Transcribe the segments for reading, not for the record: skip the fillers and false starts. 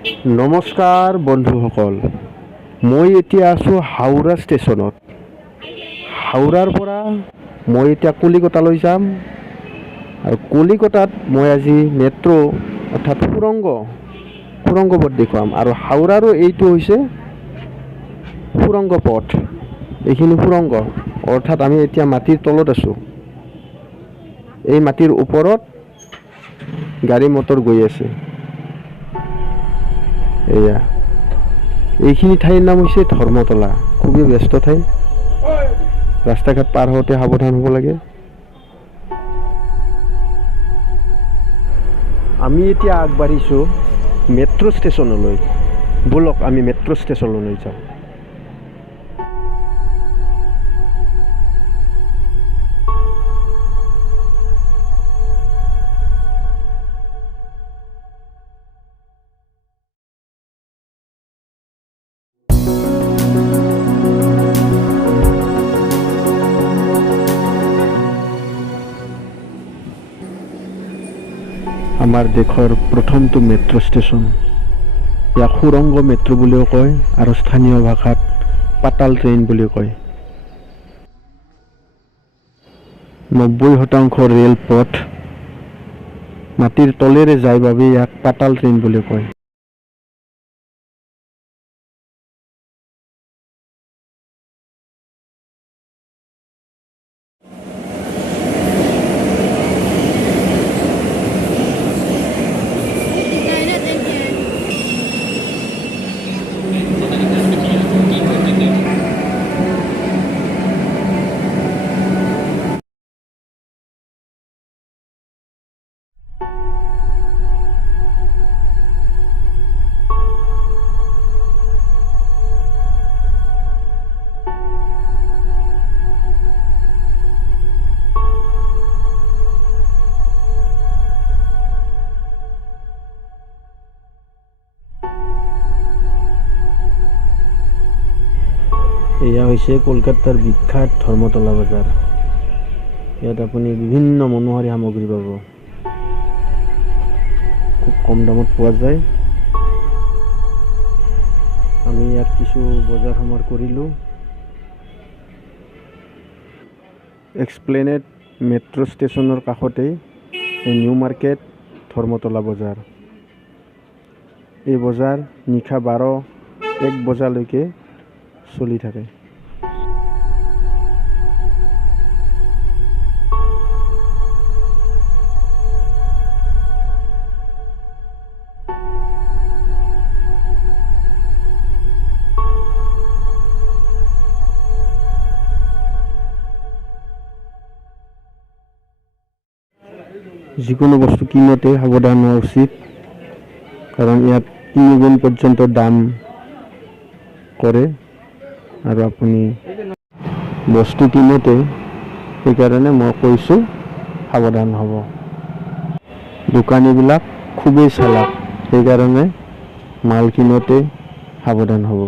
নমস্কাৰ বন্ধুসকল, মই এতিয়া আছোঁ হাওৰা ষ্টেচনত। হাওৰাৰ পৰা মই এতিয়া কলিকতালৈ যাম আৰু কলিকতাত মই আজি মেট্ৰ' অৰ্থাৎ সুৰংগ পথ দেখুৱাম। আৰু হাওৰাৰো এইটো হৈছে সুৰংগ পথ, এইখিনি সুৰংগ অৰ্থাৎ আমি এতিয়া মাটিৰ তলত আছোঁ। এই মাটিৰ ওপৰত গাড়ী মটৰ গৈ আছে। এয়া এইখিনি ঠাইৰ নাম হৈছে ধৰ্মতলা। খুবেই ব্যস্ত ঠাই, ৰাস্তা ঘাট পাৰ হওঁতে সাৱধান হ'ব লাগে। আমি এতিয়া আগবাঢ়িছোঁ মেট্ৰ' ষ্টেচনলৈ। ব'লক আমি মেট্ৰ' ষ্টেচনলৈ যাওঁ। আমাৰ দেশৰ প্ৰথমটো মেট্ৰ' ষ্টেচন, ইয়াক সুৰংগ মেট্ৰ' বুলিও কয় আৰু স্থানীয় ভাষাত পাতাল ট্ৰেইন বুলি কয়। 90% ৰেল পথ মাটিৰ তলেৰে যায় বাবে ইয়াক পাতাল ট্ৰেইন বুলি কয়। এয়া হৈছে কলকাতাৰ বিখ্যাত ধৰ্মতলা বজাৰ। ইয়াত আপুনি বিভিন্ন মনোহাৰী সামগ্ৰী পাব, খুব কম দামত পোৱা যায়। আমি ইয়াত কিছু বজাৰ সমাৰ কৰিলোঁ। এক্সপ্লেনেড মেট্ৰ' ষ্টেচনৰ কাষতেই এই নিউ মাৰ্কেট ধৰ্মতলা বজাৰ। এই বজাৰ নিশা 12-1 বজালৈকে চলি থাকে। যিকোনো বস্তু কিনোতে সাৱধান হোৱা উচিত, কাৰণ ইয়াত 3 গুণ পৰ্যন্ত দাম কৰে আৰু আপুনি বস্তু কিনোতে সেইকাৰণে মই কৈছোঁ সাৱধান হ'ব। দোকানীবিলাক খুবেই চালাক, সেইকাৰণে মাল কিনোতে সাৱধান হ'ব।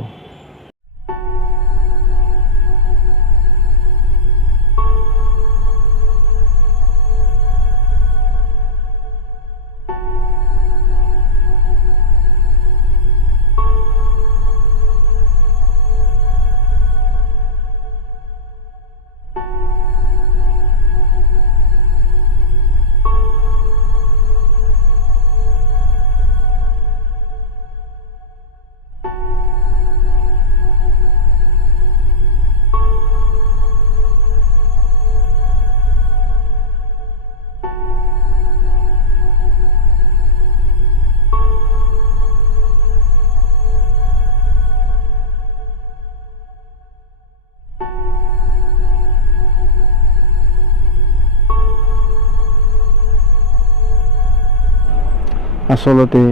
আচলতে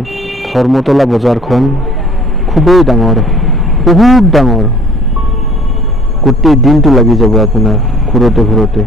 ধৰ্মতলা বজাৰখন খুবেই ডাঙৰ, বহুত ডাঙৰ। গোটেই দিনটো লাগি যাব আপোনাৰ ঘূৰোতে ঘূৰোতে।